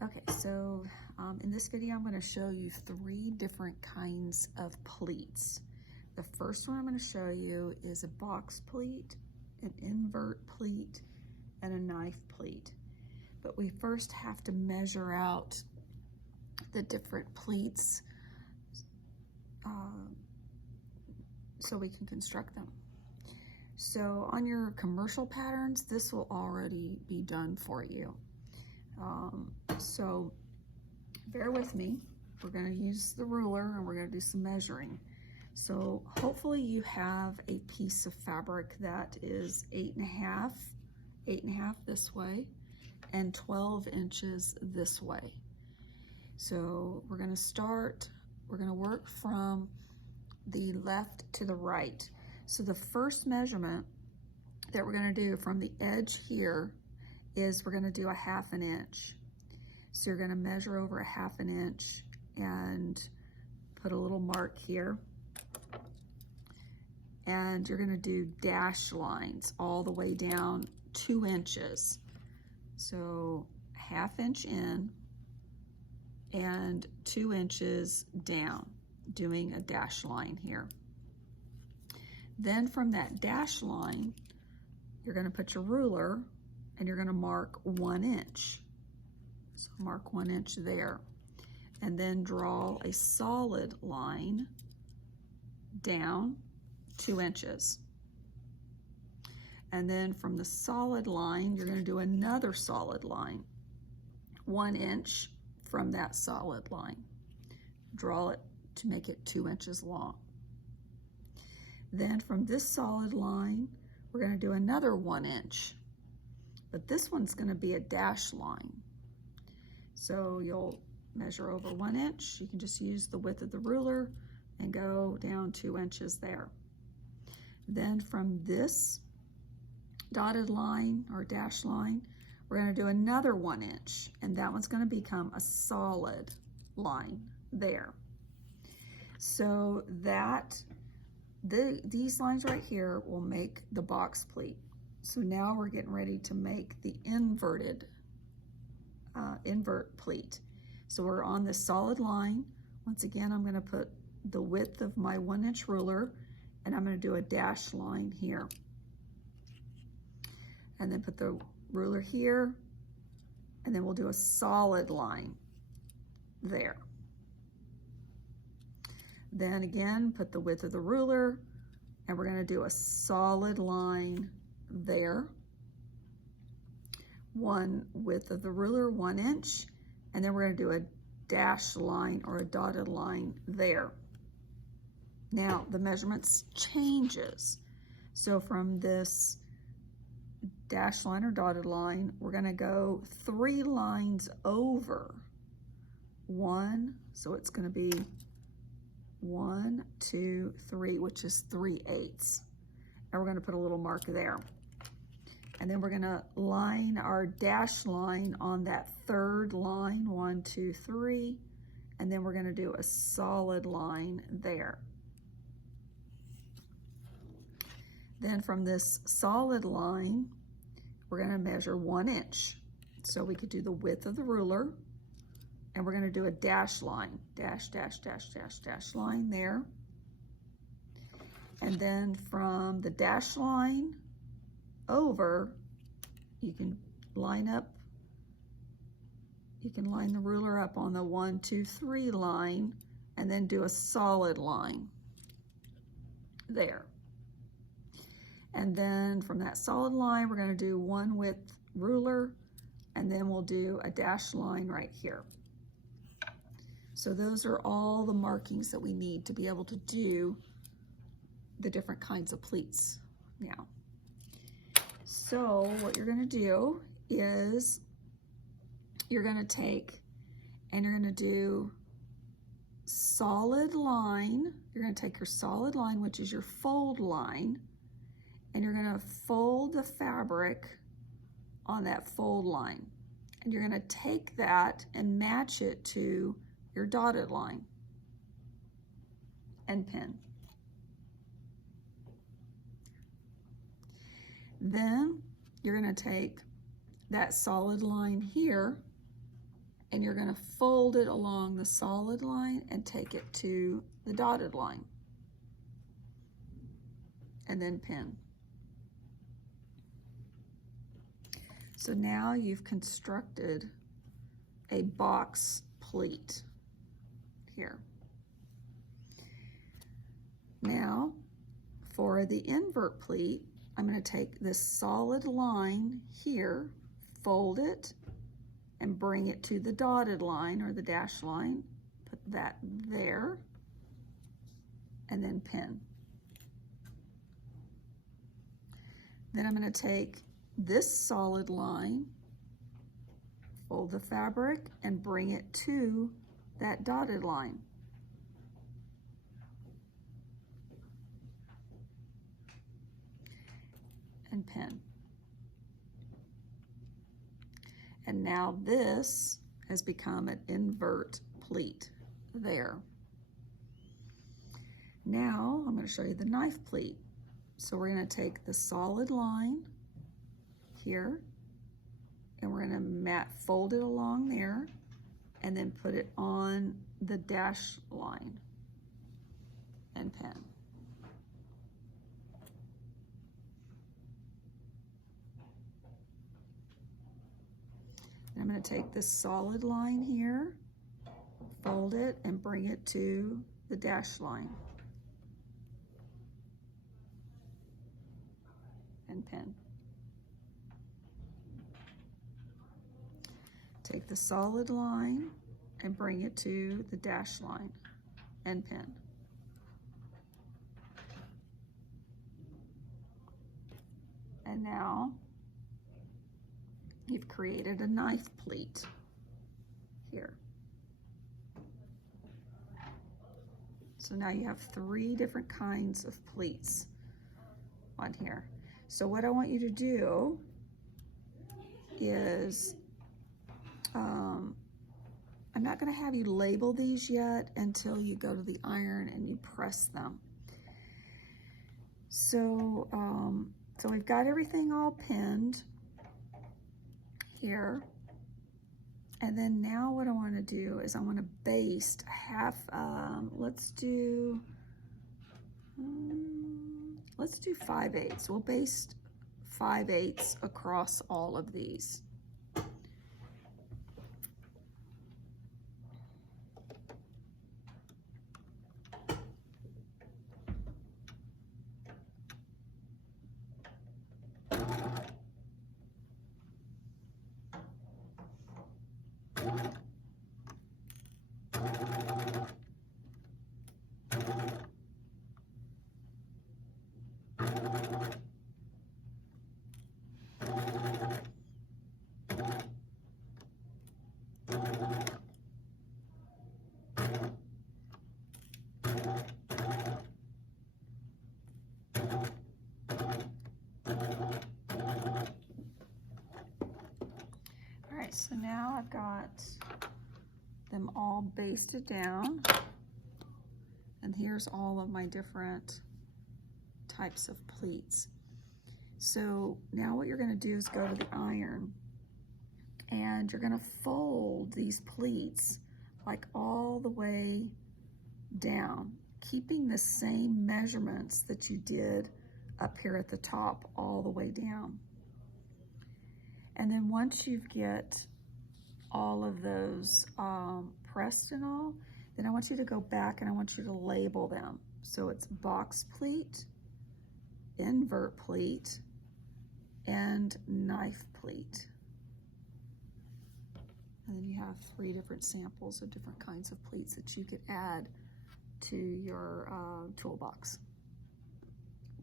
Okay, so in this video, I'm going to show you 3 different kinds of pleats. The first one I'm going to show you is a box pleat, an invert pleat, and a knife pleat. But we first have to measure out the different pleats so we can construct them. So on your commercial patterns, this will already be done for you. So bear with me. We're going to use the ruler and we're going to do some measuring. So hopefully you have a piece of fabric that is 8.5 this way and 12 inches this way. So we're going to work from the left to the right. So the first measurement that we're going to do from the edge here is we're going to do 1/2 inch. So you're going to measure over 1/2 inch and put a little mark here. And you're going to do dash lines all the way down 2 inches. So 1/2 inch in and 2 inches down, doing a dash line here. Then from that dash line, you're going to put your ruler and you're going to mark 1 inch. So mark 1 inch there. And then draw a solid line down 2 inches. And then from the solid line, you're going to do another solid line, 1 inch from that solid line. Draw it to make it 2 inches long. Then from this solid line, we're going to do another 1 inch. But this one's going to be a dash line. So you'll measure over 1 inch. You can just use the width of the ruler and go down 2 inches there. Then from this dotted line or dash line, we're going to do another 1 inch, and that one's going to become a solid line there. So these lines right here will make the box pleat. So now we're getting ready to make the invert pleat. So we're on this solid line. Once again, I'm going to put the width of my 1 inch ruler and I'm going to do a dash line here. And then put the ruler here and then we'll do a solid line there. Then again, put the width of the ruler and we're going to do a solid line there. One width of the ruler, 1 inch, and then we're going to do a dash line or a dotted line there. Now the measurements changes. So from this dash line or dotted line, we're going to go 3 lines over 1. So it's going to be 1, 2, 3, which is 3/8. And we're going to put a little mark there. And then we're going to line our dash line on that third line, 1, 2, 3, and then we're going to do a solid line there. Then from this solid line, we're going to measure 1 inch. So we could do the width of the ruler, and we're going to do a dash line, dash, dash, dash, dash, dash line there. And then from the dash line over, you can line the ruler up on the 1, 2, 3 line and then do a solid line there. And then from that solid line, we're going to do 1 width ruler and then we'll do a dash line right here. So those are all the markings that we need to be able to do the different kinds of pleats now. So what you're going to do is you're going to take and you're going to do solid line. You're going to take your solid line, which is your fold line, and you're going to fold the fabric on that fold line. And you're going to take that and match it to your dotted line and pin. Then you're going to take that solid line here and you're going to fold it along the solid line and take it to the dotted line, and then pin. So now you've constructed a box pleat here. Now, for the invert pleat, I'm going to take this solid line here, fold it, and bring it to the dotted line or the dashed line. Put that there, and then pin. Then I'm going to take this solid line, fold the fabric, and bring it to that dotted line. And pin. And now this has become an invert pleat there. Now I'm going to show you the knife pleat. So we're going to take the solid line here, and we're going to fold it along there, and then put it on the dash line and pin. I'm going to take this solid line here, fold it, and bring it to the dash line and pin. Take the solid line and bring it to the dash line and pin. And now you've created a knife pleat here. So now you have 3 different kinds of pleats on here. So what I want you to do is, I'm not going to have you label these yet until you go to the iron and you press them. So, so we've got everything all pinned here, and then now what I want to do is I want to baste half, let's do 5/8. We'll baste 5/8 across all of these. So now I've got them all basted down, and here's all of my different types of pleats. So now what you're going to do is go to the iron, and you're going to fold these pleats like all the way down, keeping the same measurements that you did up here at the top all the way down. And then once you get all of those pressed and all, then I want you to go back and I want you to label them. So it's box pleat, invert pleat, and knife pleat. And then you have 3 different samples of different kinds of pleats that you could add to your toolbox.